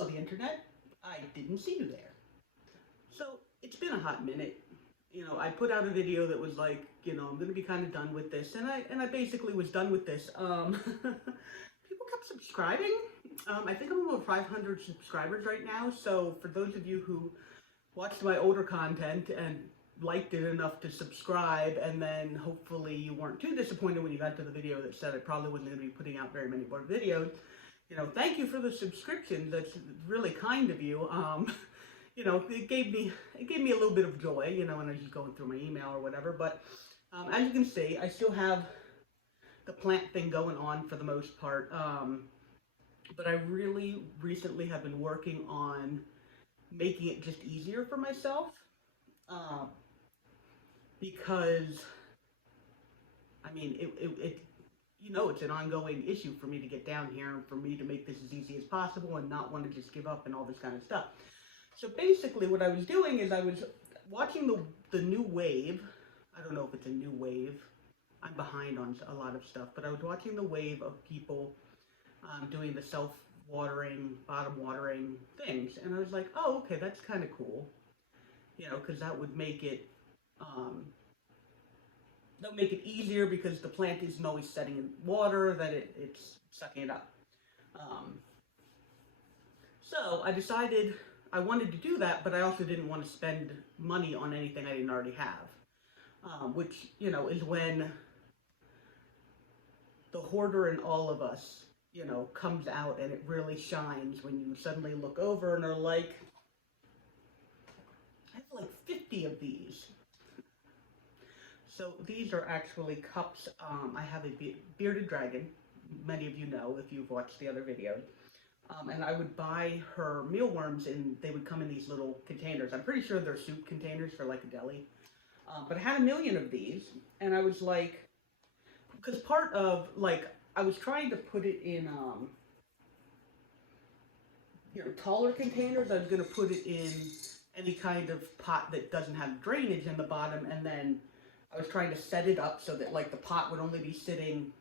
Hello, the internet. I didn't see you there. So it's been a hot minute. I put out a video that was like, I'm gonna be kind of done with this, and I basically was done with this. People kept subscribing. I think I'm over 500 subscribers right now. So for those of you who watched my older content and liked it enough to subscribe, and then hopefully you weren't too disappointed when you got to the video that said I probably wasn't going to be putting out very many more videos. Thank you for the subscription. That's really kind of you. It gave me a little bit of joy, when I was just going through my email or whatever. But as you can see, I still have the plant thing going on for the most part. But I really recently have been working on making it just easier for myself. Because, I mean, it's an ongoing issue for me to get down here and for me to make this as easy as possible and not want to just give up and all this kind of stuff. So basically what I was doing is I was watching the new wave. I don't know if it's a new wave. I'm behind on a lot of stuff, but I was watching the wave of people doing the self-watering, bottom watering things. And I was like, oh, okay, that's kind of cool. Because that would make it easier because the plant isn't always setting in water, that it's sucking it up. So I decided I wanted to do that, but I also didn't want to spend money on anything I didn't already have, which, is when the hoarder in all of us, comes out, and it really shines when you suddenly look over and are like, I have like 50 of these. So these are actually cups. I have a bearded dragon. Many of you know if you've watched the other videos. And I would buy her mealworms, and they would come in these little containers. I'm pretty sure they're soup containers for like a deli. But I had a million of these, and I was like, because part of, like, I was trying to put it in, taller containers. I was going to put it in any kind of pot that doesn't have drainage in the bottom, and then I was trying to set it up so that, like, the pot would only be sitting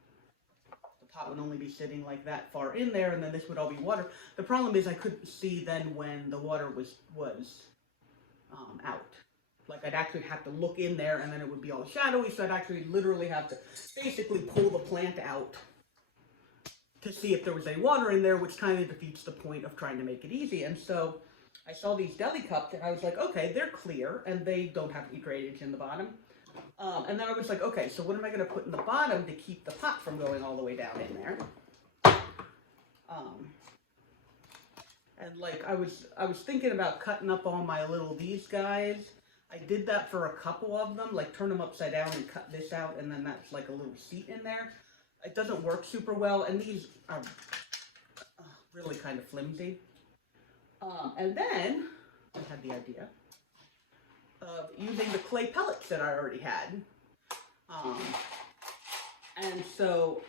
like that far in there, and then this would all be water. The problem is I couldn't see then when the water was out. Like, I'd actually have to look in there, and then it would be all shadowy, so I'd actually literally have to basically pull the plant out to see if there was any water in there, which kind of defeats the point of trying to make it easy. And so I saw these deli cups, and I was like, okay, they're clear, and they don't have any drainage in the bottom. And then I was like, okay, so what am I going to put in the bottom to keep the pot from going all the way down in there? And like, I was thinking about cutting up all my these guys. I did that for a couple of them, like turn them upside down and cut this out, and then that's like a little seat in there. It doesn't work super well, and these are really kind of flimsy. And then I had the idea of using the clay pellets that I already had. And so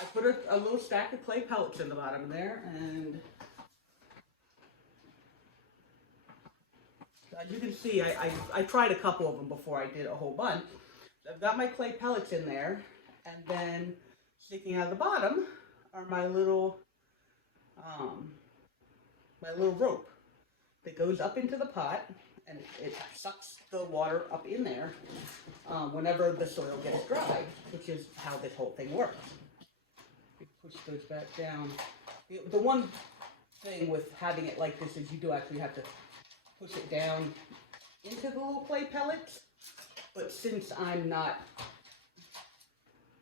I put a little stack of clay pellets in the bottom there, and as you can see, I tried a couple of them before I did a whole bunch. I've got my clay pellets in there, and then sticking out of the bottom are my little rope that goes up into the pot, and it sucks the water up in there whenever the soil gets dry, which is how this whole thing works. Push those back down. The one thing with having it like this is you do actually have to push it down into the little clay pellets, but since I'm not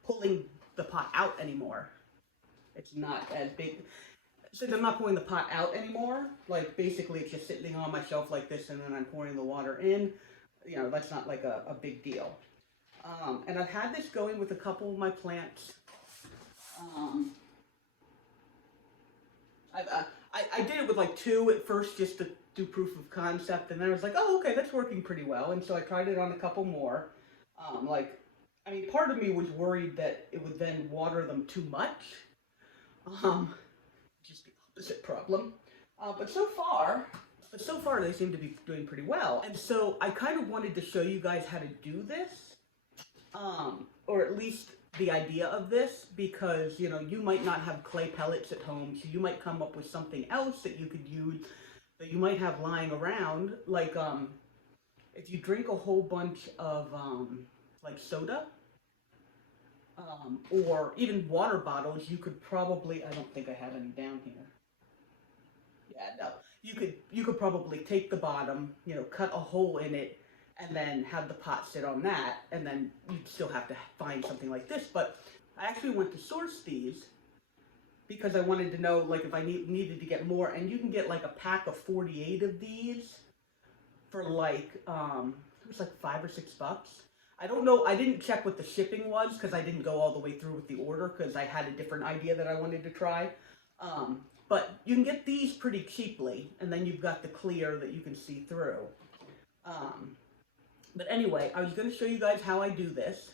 pulling the pot out anymore, it's not as big. Since I'm not pulling the pot out anymore, like basically it's just sitting on my shelf like this, and then I'm pouring the water in, that's not like a big deal. And I've had this going with a couple of my plants. I did it with like 2 at first just to do proof of concept, and then I was like, oh, okay, that's working pretty well, and so I tried it on a couple more. Part of me was worried that it would then water them too much, just the opposite problem, but so far they seem to be doing pretty well, and so I kind of wanted to show you guys how to do this, or at least the idea of this because, you know, you might not have clay pellets at home, so you might come up with something else that you could use that you might have lying around. Like, if you drink a whole bunch of, like soda, or even water bottles, you could probably, I don't think I have any down here. Yeah, no. You could probably take the bottom, you know, cut a hole in it, and then have the pot sit on that, and then you'd still have to find something like this. But I actually went to source these because I wanted to know, like, if I needed to get more, and you can get like a pack of 48 of these for like it was like $5 or $6. I don't know. I didn't check what the shipping was because I didn't go all the way through with the order because I had a different idea that I wanted to try. But you can get these pretty cheaply, and then you've got the clear that you can see through. But anyway, I was going to show you guys how I do this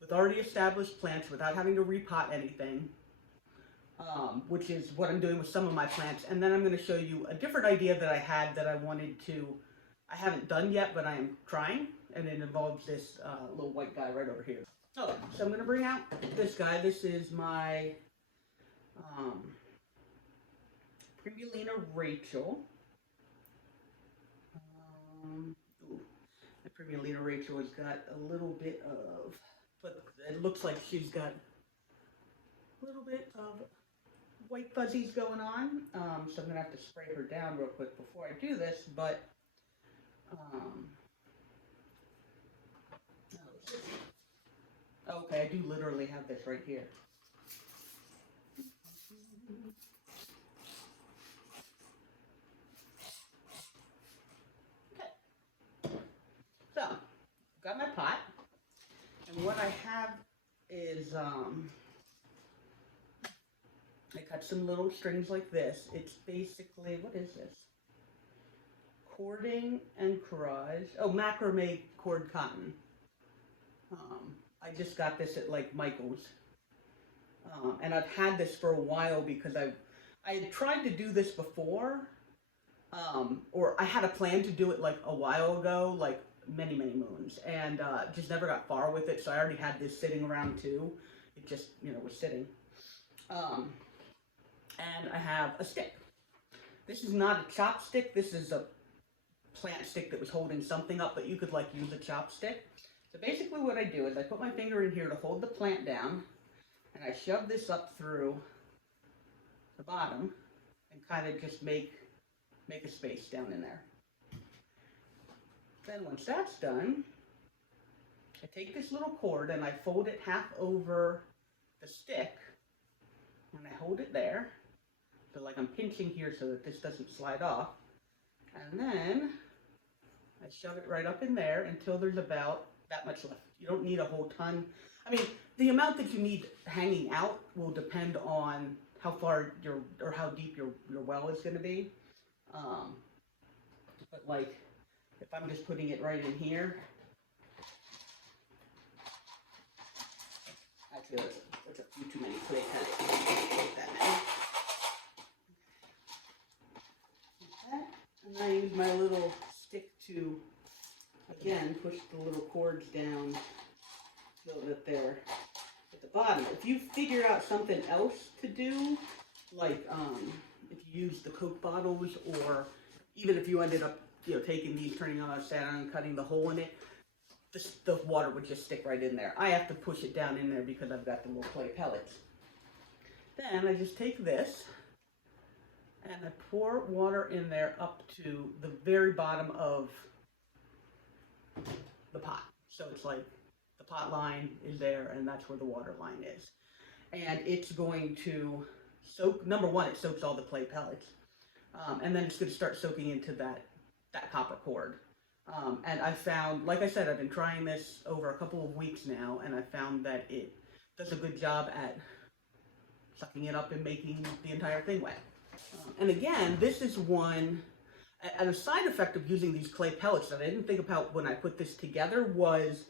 with already established plants without having to repot anything, which is what I'm doing with some of my plants. And then I'm going to show you a different idea that I had that I haven't done yet, but I am trying, and it involves this little white guy right over here. Okay, so I'm going to bring out this guy. This is my Primulina Rachel. My Primulina Rachel has got a little bit of, but it looks like she's got a little bit of white fuzzies going on. So I'm going to have to spray her down real quick before I do this, but okay, I do literally have this right here. Okay. So, got my pot, and what I have is, I cut some little strings like this. It's basically, what is this? Cording and courage. Oh, macrame cord cotton. I just got this at like Michael's, and I've had this for a while because I had tried to do this before, or I had a plan to do it like a while ago, like many moons, and just never got far with it. So I already had this sitting around too. It just, you know, was sitting. And I have a stick. This is not a chopstick. This is a plant stick that was holding something up, but you could like use a chopstick. So basically what I do is I put my finger in here to hold the plant down, and I shove this up through the bottom and kind of just make a space down in there. Then once that's done, I take this little cord and I fold it half over the stick, and I hold it there. So like I'm pinching here so that this doesn't slide off. And then I shove it right up in there until there's about that much left. You don't need a whole ton. I mean, the amount that you need hanging out will depend on how far or how deep your well is going to be. But like, if I'm just putting it right in here, actually that's a few too many clay pellets. Take that now. And I use my little stick to, again, push the little cords down so that they're at the bottom. If you figure out something else to do, like if you use the Coke bottles, or even if you ended up, you know, taking these, turning them upside down and cutting the hole in it, the water would just stick right in there. I have to push it down in there because I've got the little clay pellets. Then I just take this and I pour water in there up to the very bottom of the pot. So it's like the pot line is there, and that's where the water line is. And it's going to soak, number one, it soaks all the clay pellets. And then it's going to start soaking into that copper cord. And I found, like I said, I've been trying this over a couple of weeks now, and I found that it does a good job at sucking it up and making the entire thing wet. And again, this is one, and a side effect of using these clay pellets that I didn't think about when I put this together was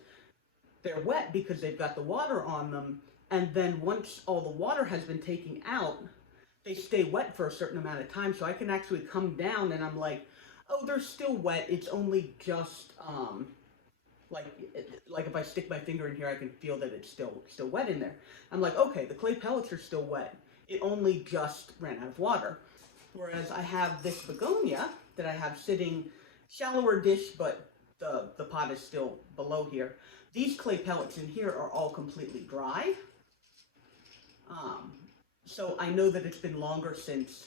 they're wet because they've got the water on them, and then once all the water has been taken out, they stay wet for a certain amount of time, so I can actually come down and I'm like, oh, they're still wet, it's only just like if I stick my finger in here, I can feel that it's still wet in there. I'm like, okay, the clay pellets are still wet. It only just ran out of water. Whereas I have this begonia that I have sitting shallower dish, but the pot is still below here. These clay pellets in here are all completely dry. So I know that it's been longer since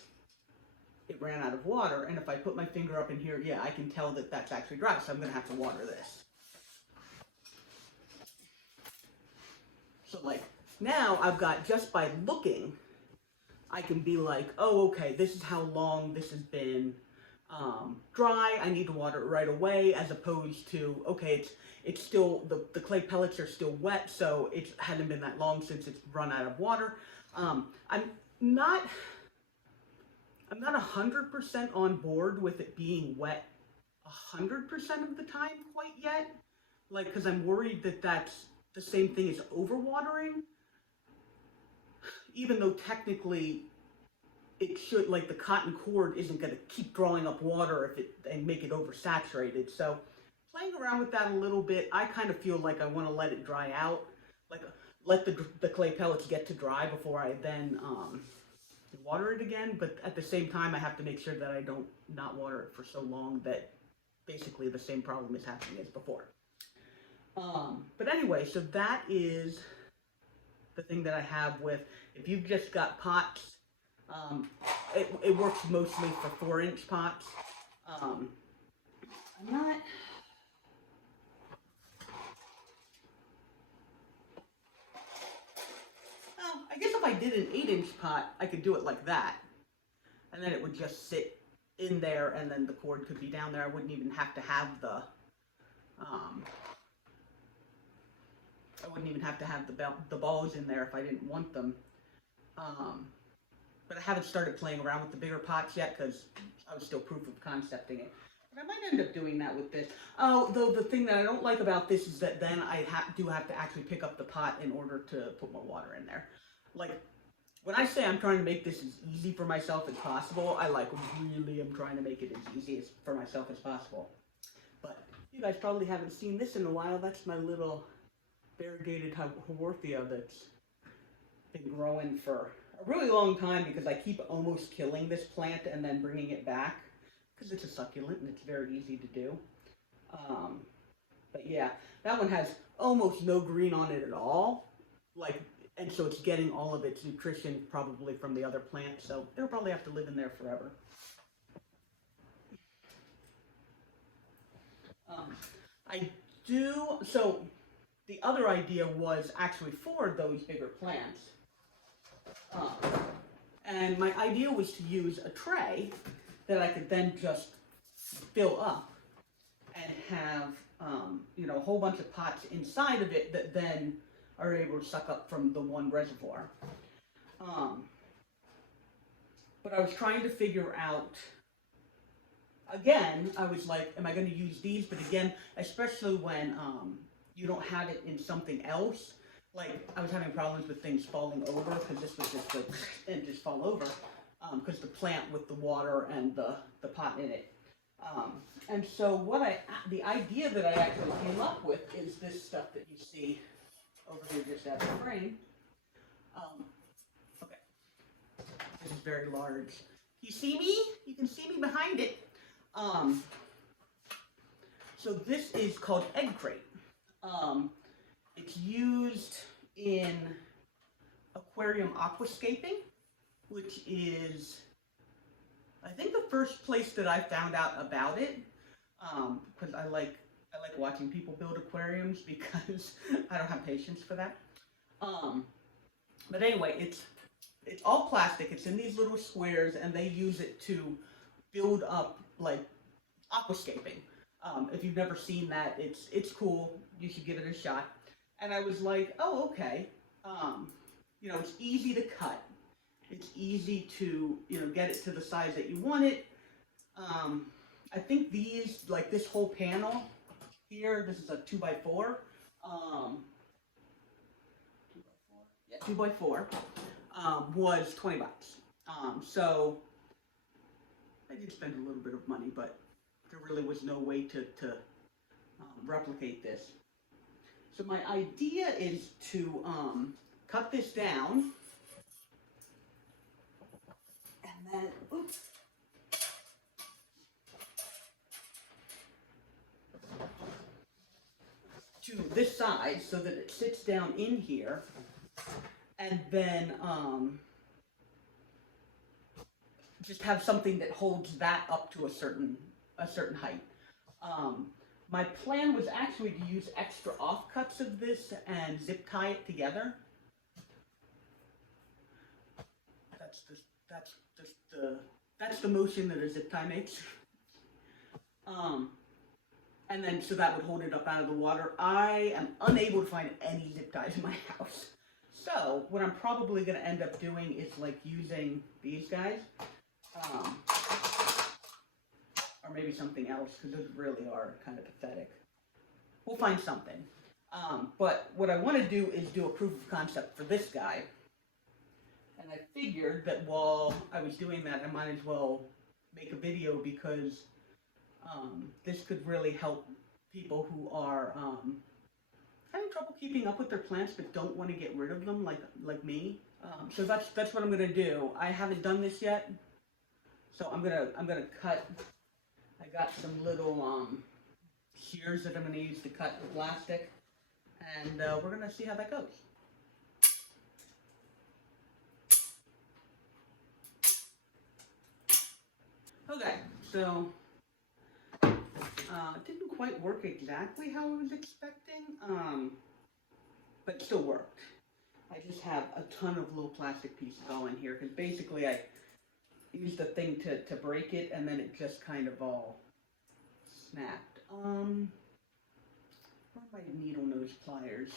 it ran out of water, and if I put my finger up in here, yeah, I can tell that that's actually dry, so I'm going to have to water this. So like, now I've got, just by looking, I can be like, oh, okay, this is how long this has been dry, I need to water it right away, as opposed to, okay, it's still, the clay pellets are still wet, so it hasn't been that long since it's run out of water. I'm not 100% on board with it being wet 100% of the time quite yet, like, because I'm worried that that's the same thing as overwatering, even though technically it should, like, the cotton cord isn't going to keep drawing up water if it and make it oversaturated. So playing around with that a little bit, I kind of feel like I want to let it dry out, like let the clay pellets get to dry before I then water it again. But at the same time, I have to make sure that I don't not water it for so long that basically the same problem is happening as before. But anyway, so that is the thing that I have with, if you've just got pots, it works mostly for 4-inch pots. I'm not... Well, I guess if I did an 8-inch pot, I could do it like that. And then it would just sit in there, and then the cord could be down there. I wouldn't even have to have the... I wouldn't even have to have the balls in there if I didn't want them. But I haven't started playing around with the bigger pots yet because I was still proof of concepting it. But I might end up doing that with this. Oh, though the thing that I don't like about this is that then I do have to actually pick up the pot in order to put more water in there. Like, when I say I'm trying to make this as easy for myself as possible, I really am trying to make it as easy for myself as possible. But you guys probably haven't seen this in a while. That's my little variegated Haworthia that's been growing for a really long time because I keep almost killing this plant and then bringing it back because it's a succulent and it's very easy to do. But yeah, that one has almost no green on it at all. Like, and so it's getting all of its nutrition probably from the other plant, so it'll probably have to live in there forever. So the other idea was actually for those bigger plants. And my idea was to use a tray that I could then just fill up and have, you know, a whole bunch of pots inside of it that then are able to suck up from the one reservoir. But I was trying to figure out, again, I was like, am I going to use these? But again, especially when you don't have it in something else, like I was having problems with things falling over because this was just like, and just fall over because the plant with the water and the pot in it. And so the idea that I actually came up with is this stuff that you see over here just at the frame. Okay, this is very large. You see me? You can see me behind it. So this is called egg crate. It's used in aquarium aquascaping, which is, I think, the first place that I found out about it, because I like watching people build aquariums because I don't have patience for that. But anyway, it's all plastic. It's in these little squares, and they use it to build up like aquascaping. If you've never seen that, it's cool. You should give it a shot. And I was like, oh, okay. You know, it's easy to cut. It's easy to, you know, get it to the size that you want it. I think these, like this whole panel here, this is a 2x4. 2x4 was 20 bucks. So I did spend a little bit of money, but there really was no way to replicate this. So my idea is to cut this down, and then, oops, to this size so that it sits down in here, and then just have something that holds that up to a certain height. My plan was actually to use extra offcuts of this and zip tie it together. That's the motion that a zip tie makes. And then so that would hold it up out of the water. I am unable to find any zip ties in my house. So what I'm probably going to end up doing is like using these guys. Or maybe something else, because those really are kind of pathetic. We'll find something. But what I want to do is do a proof of concept for this guy. And I figured that while I was doing that, I might as well make a video, because this could really help people who are having trouble keeping up with their plants but don't want to get rid of them like me. So that's what I'm gonna do. I haven't done this yet, so I'm gonna cut. I got some little shears that I'm gonna use to cut the plastic, and we're gonna see how that goes. Okay, so it didn't quite work exactly how I was expecting, but it still worked. I just have a ton of little plastic pieces all in here, because basically I used the thing to break it, and then it just kind of all snapped. Where are my needle nose pliers?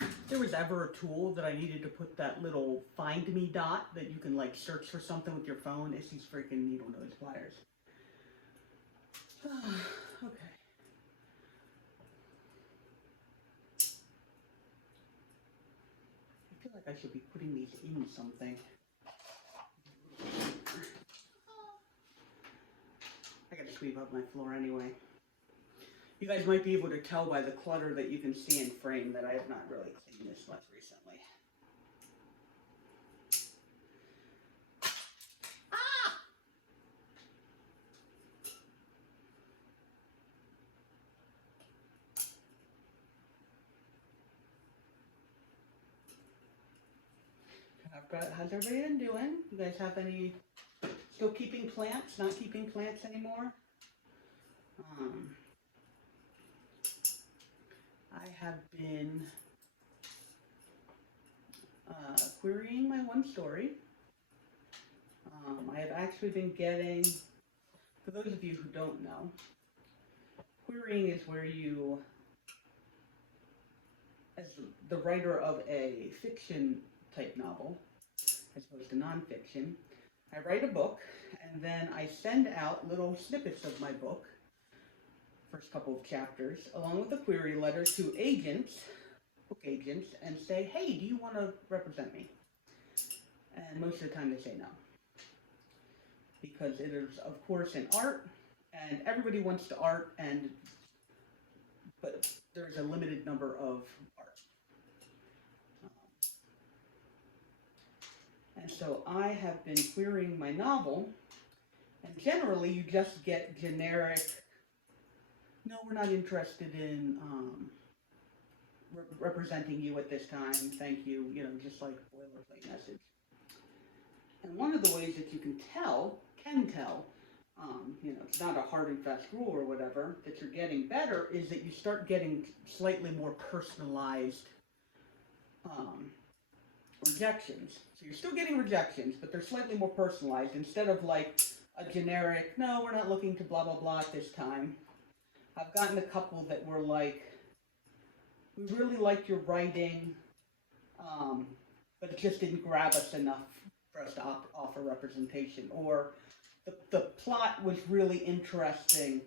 If there was ever a tool that I needed to put that little find me dot that you can like search for something with your phone, it's these freaking needle nose pliers. Okay. I feel like I should be putting these in something. I gotta sweep up my floor anyway. You guys might be able to tell by the clutter that you can see in frame that I have not really cleaned this much recently. Ah! How's everybody been doing? You guys have any, still keeping plants, not keeping plants anymore? I have been querying my one story. I have actually been getting, for those of you who don't know, querying is where you, as the writer of a fiction type novel, as opposed to nonfiction, I write a book, and then I send out little snippets of my book, first couple of chapters, along with a query letter to agents, book agents, and say, hey, do you want to represent me? And most of the time they say no. Because it is, of course, an art, and everybody wants to art, but there's a limited number of art. And so I have been querying my novel, and generally you just get generic, no, we're not interested in representing you at this time, thank you, just like boilerplate message. And one of the ways that you can tell, it's not a hard and fast rule or whatever, that you're getting better, is that you start getting slightly more personalized rejections. So you're still getting rejections, but they're slightly more personalized. Instead of like a generic, no, we're not looking to blah, blah, blah at this time. I've gotten a couple that were like, we really like your writing, but it just didn't grab us enough for us to offer representation. Or the plot was really interesting,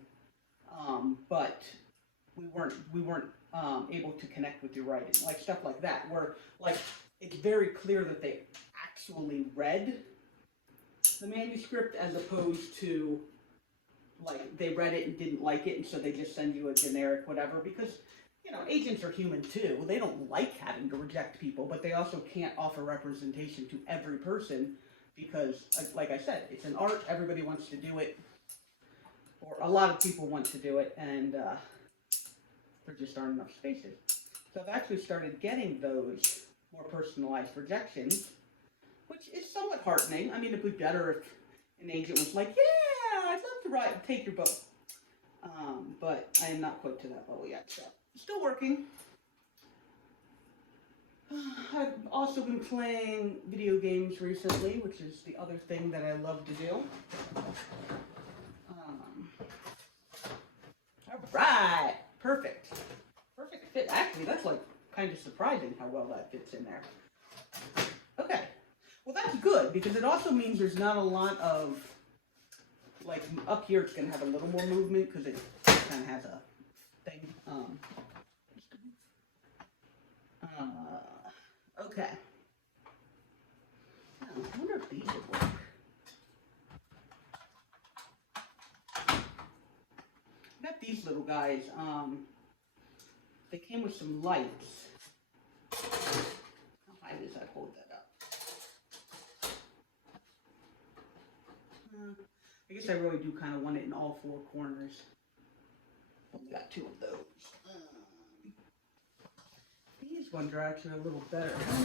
but we weren't able to connect with your writing. Like stuff like that, where like it's very clear that they actually read the manuscript as opposed to like they read it and didn't like it, and so they just send you a generic whatever, because you know, agents are human too. They don't like having to reject people, but they also can't offer representation to every person because, like I said, it's an art. Everybody wants to do it, or a lot of people want to do it, and there just aren't enough spaces. So I've actually started getting those more personalized rejections, which is somewhat heartening. I mean, it'd be better if an agent was like, "Yeah, I'd love to take your book," but I am not quite to that level yet. So still working. I've also been playing video games recently, which is the other thing that I love to do. All right, perfect. Perfect fit. Actually, that's like kind of surprising how well that fits in there. Okay, well that's good because it also means there's not a lot of, like up here it's going to have a little more movement because it kind of has a thing. Okay. I wonder if these would work. I got these little guys. They came with some lights. How high does that hold that up? I guess I really do kind of want it in all four corners. Only got two of those. These ones are actually a little better. How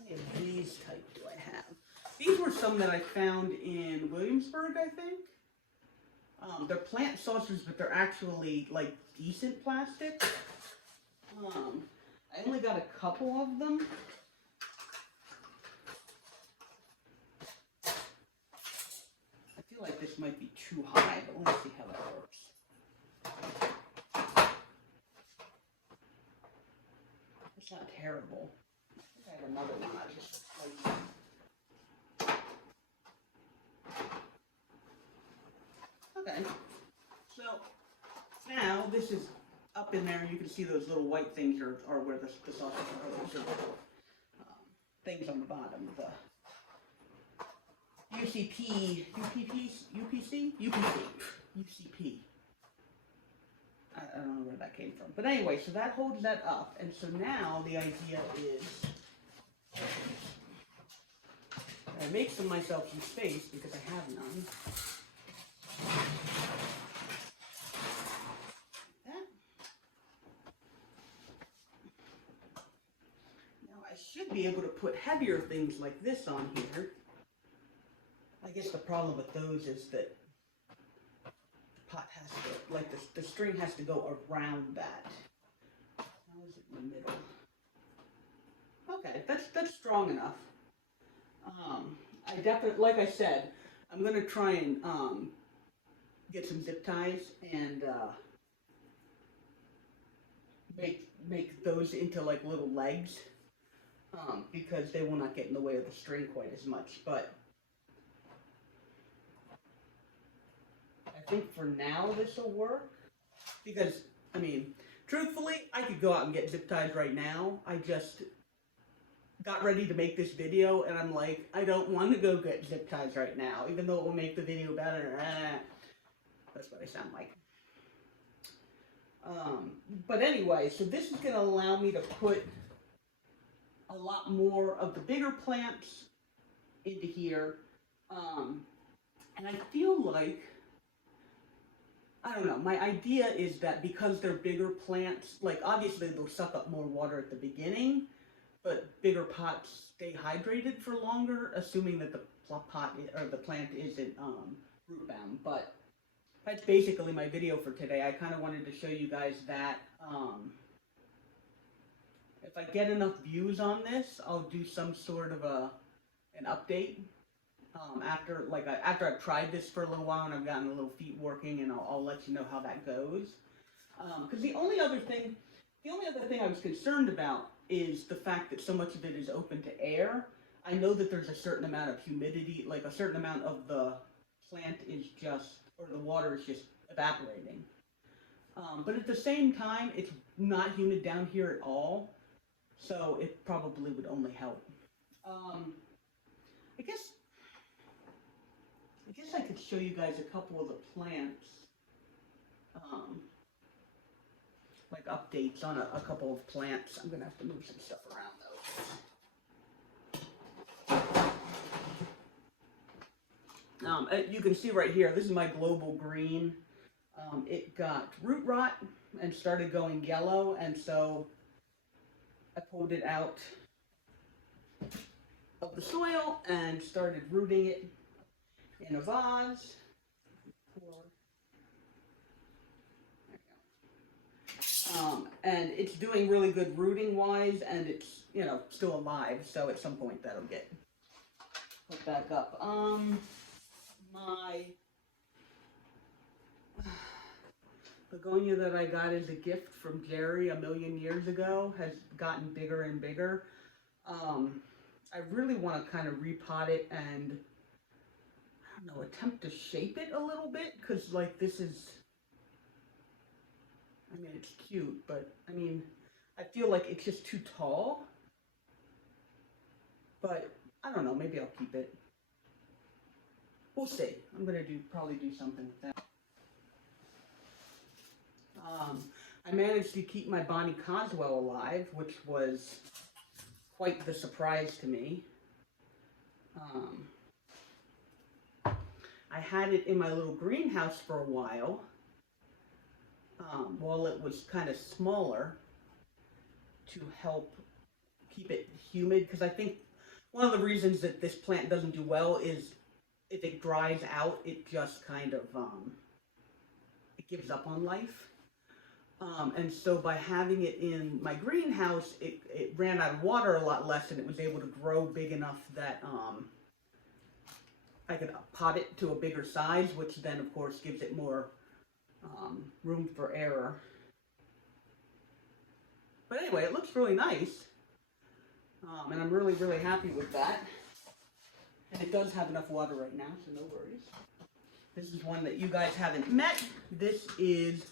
many of these type do I have? These were some that I found in Williamsburg, I think. They're plant saucers, but they're actually like decent plastic. I only got a couple of them. I feel like this might be too high, but let's see how that works. It's not terrible. I think I have another one I just like. Okay, so now this is up in there. You can see those little white things are where the sausage are. Those are little things on the bottom. The UCP, UPC, UCP. I don't know where that came from. But anyway, so that holds that up. And so now the idea is I make myself some space because I have none. That. Now I should be able to put heavier things like this on here. I guess the problem with those is that the pot has to, like the string has to go around that. How is it in the middle? Okay, that's strong enough. I definitely, like I said, I'm gonna try and get some zip ties and make those into like little legs because they will not get in the way of the string quite as much. But I think for now this will work because, I mean, truthfully, I could go out and get zip ties right now. I just got ready to make this video and I'm like, I don't want to go get zip ties right now, even though it will make the video better. That's what I sound like. But anyway, so this is going to allow me to put a lot more of the bigger plants into here. And I feel like, I don't know, my idea is that because they're bigger plants, like obviously they'll suck up more water at the beginning, but bigger pots stay hydrated for longer, assuming that the pot or the plant isn't root bound. But that's basically my video for today. I kind of wanted to show you guys that. If I get enough views on this, I'll do some sort of an update. After I've tried this for a little while and I've gotten a little feet working, and I'll let you know how that goes. Because the only other thing I was concerned about is the fact that so much of it is open to air. I know that there's a certain amount of humidity, like a certain amount of the plant is just, or the water is just evaporating. But at the same time, it's not humid down here at all, so it probably would only help. I guess I guess I could show you guys a couple of the plants, like updates on a couple of plants. I'm gonna have to move some stuff around though. You can see right here, this is my global green. It got root rot and started going yellow, and so I pulled it out of the soil and started rooting it in a vase. And it's doing really good rooting wise, and it's, you know, still alive, so at some point that'll get put back up. My begonia that I got as a gift from Jerry a million years ago has gotten bigger and bigger. I really want to kind of repot it and, I don't know, attempt to shape it a little bit, because like this is, I mean, it's cute, but I mean, I feel like it's just too tall. But I don't know, maybe I'll keep it. We'll see. I'm gonna probably do something with that. I managed to keep my Bonnie Coswell alive, which was quite the surprise to me. I had it in my little greenhouse for a while it was kind of smaller, to help keep it humid, because I think one of the reasons that this plant doesn't do well is if it dries out, it just kind of it gives up on life. And so by having it in my greenhouse, it ran out of water a lot less, and it was able to grow big enough that I could pot it to a bigger size, which then of course gives it more room for error. But anyway, it looks really nice, and I'm really, really happy with that. And it does have enough water right now, so no worries. This is one that you guys haven't met. This is,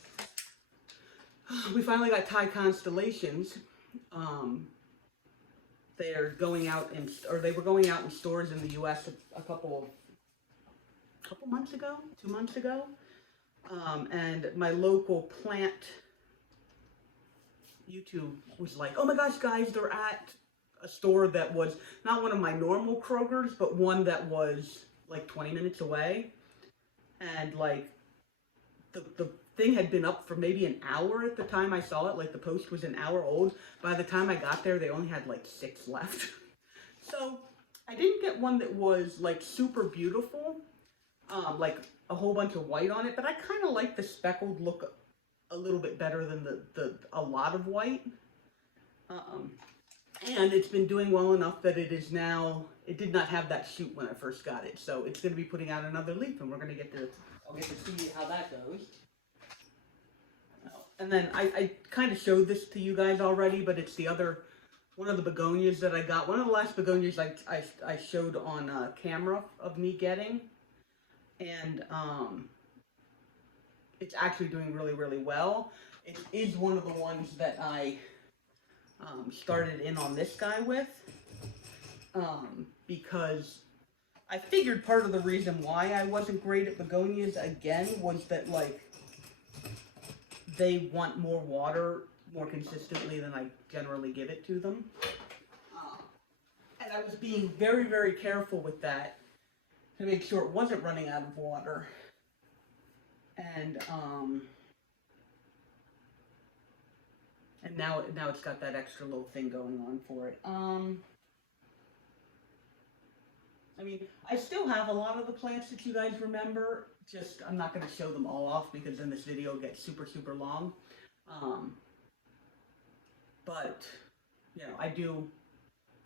we finally got Thai constellations. They're going out in, or they were going out in stores in the U.S. a couple months ago, 2 months ago. And my local plant YouTube was like, oh my gosh, guys, they're at a store that was not one of my normal Kroger's, but one that was like 20 minutes away. And like the thing had been up for maybe an hour at the time I saw it. Like the post was an hour old. By the time I got there, they only had like 6 left. So I didn't get one that was like super beautiful, like a whole bunch of white on it, but I kind of like the speckled look a little bit better than a lot of white. And it's been doing well enough that it is now, it did not have that shoot when I first got it, so it's going to be putting out another leaf, and we're going to get to, I'll get to see how that goes. And then I kind of showed this to you guys already, but it's the other, one of the begonias that I got. One of the last begonias I showed on camera of me getting. And it's actually doing really, really well. It is one of the ones that I started in on this guy with, because I figured part of the reason why I wasn't great at begonias again was that like they want more water more consistently than I generally give it to them. And I was being very, very careful with that to make sure it wasn't running out of water. And now it's got that extra little thing going on for it. I mean, I still have a lot of the plants that you guys remember, just I'm not going to show them all off because then this video gets super, super long. But, you know, I do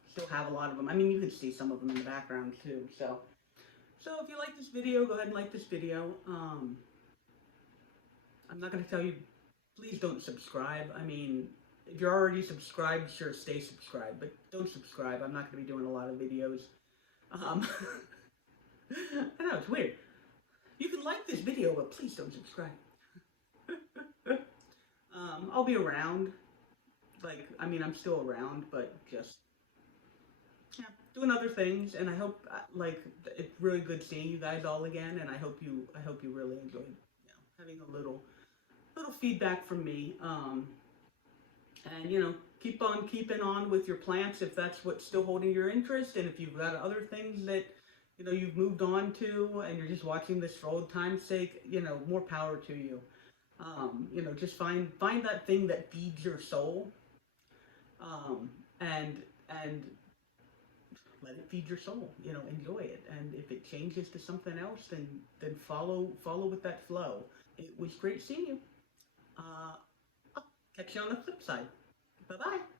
still have a lot of them. I mean, you can see some of them in the background too, so if you like this video, go ahead and like this video. I'm not going to tell you, please don't subscribe. I mean, if you're already subscribed, sure, stay subscribed, but don't subscribe. I'm not going to be doing a lot of videos. I know, it's weird. You can like this video, but please don't subscribe. I'll be around. Like, I mean, I'm still around, but just, yeah. doing other things, and I hope like it's really good seeing you guys all again, and I hope you really enjoyed having a little feedback from me. And keep on keeping on with your plants if that's what's still holding your interest, and if you've got other things that you've moved on to and you're just watching this for old time's sake, more power to you. Just find that thing that feeds your soul, um, and let it feed your soul. Enjoy it, and if it changes to something else, then follow with that flow. It was great seeing you. I'll catch you on the flip side. Bye bye.